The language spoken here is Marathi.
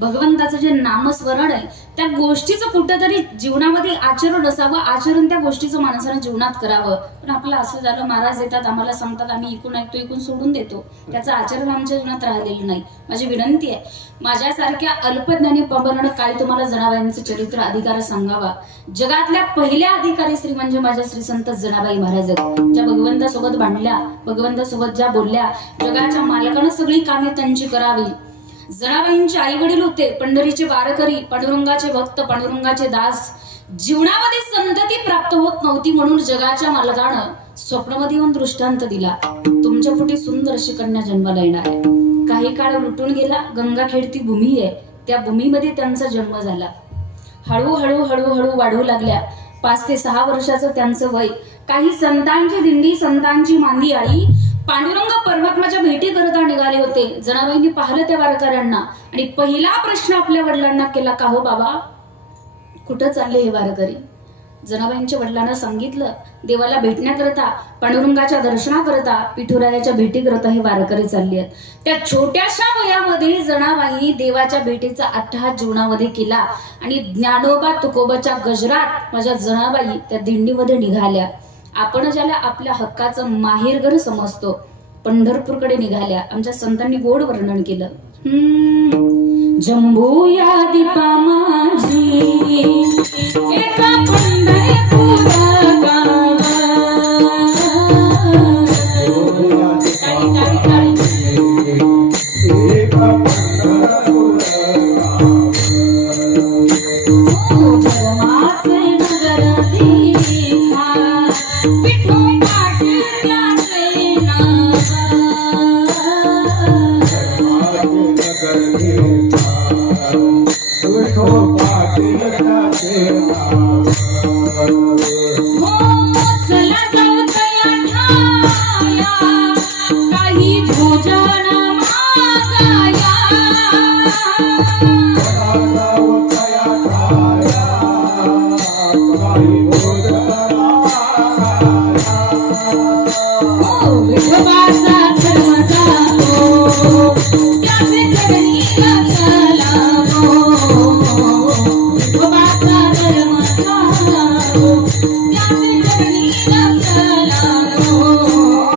भगवंताचं जे नामस्मरण आहे त्या गोष्टीचं कुठेतरी जीवनामध्ये आचरण असावं, आचरण त्या गोष्टीचं माणसानं जीवनात करावं. पण आपलं असं झालं, महाराज येतात आम्हाला सांगतात, आम्ही इकून ऐकतो इकून सोडून देतो, त्याचं आचरण आमच्या जीवनात राहिलेलं नाही. माझी विनंती आहे, माझ्यासारख्या अल्पज्ञानी पबरण काय तुम्हाला जनाबाईंचं चरित्र अधिकार सांगावा. जगातल्या पहिल्या अधिकारी स्त्री म्हणजे माझ्या श्री संत जनाबाई महाराज आहेत, ज्या भगवंतासोबत भांडल्या, भगवंतासोबत ज्या बोलल्या, जगाच्या मालकानं सगळी कामे त्यांची करावी. जनाबाईंचे आई वडील होते पंढरीचे वारकरी, पांडुरंगाचे भक्त, पांडुरंगाचे दास. जीवनामध्ये संतती प्राप्त होत नव्हती म्हणून जगाच्या मालकानं स्वप्नामध्ये येऊन दृष्टांत दिला, तुमच्या पोटी सुंदर अशी कन्या जन्माला येणार आहे. काही काळ लुटून गेला, गंगाखेड ती भूमी आहे, त्या भूमीमध्ये त्यांचा जन्म झाला. हळूहळू हळूहळू वाढू लागल्या. 5 ते 6 वर्षाचं त्यांचं वय. काही संतांची दिंडी, संतांची मांदी आळी पांडुरंग परमात्माच्या भेटी करता निघाले होते. जनाबाईंनी पाहिलं त्या वारकऱ्यांना आणि पहिला प्रश्न आपल्या वडिलांना केला, का हो बाबा कुठं चालले हे वारकरी? जनाबाईंच्या वडिलांना सांगितलं, देवाला भेटण्याकरता, पांडुरंगाच्या दर्शनाकरता, विठुरायाच्या भेटी करता हे वारकरी चालले आहेत. त्या छोट्याशा वयामध्ये जनाबाई देवाच्या भेटीचा अट्टहास जीवनामध्ये केला आणि ज्ञानोबा तुकोबाच्या गजरात माझ्या जनाबाई त्या दिंडीमध्ये निघाल्या. आपण ज्याला आपल्या हक्काचं माहेरघर समजतो, पंढरपूरकडे निघाल्या. आमच्या संतांनी गोड वर्णन केलं. जंबू या दीपा माझी एका पंढरपुरा विठोबाचा धर्म जातो त्याचे जगनी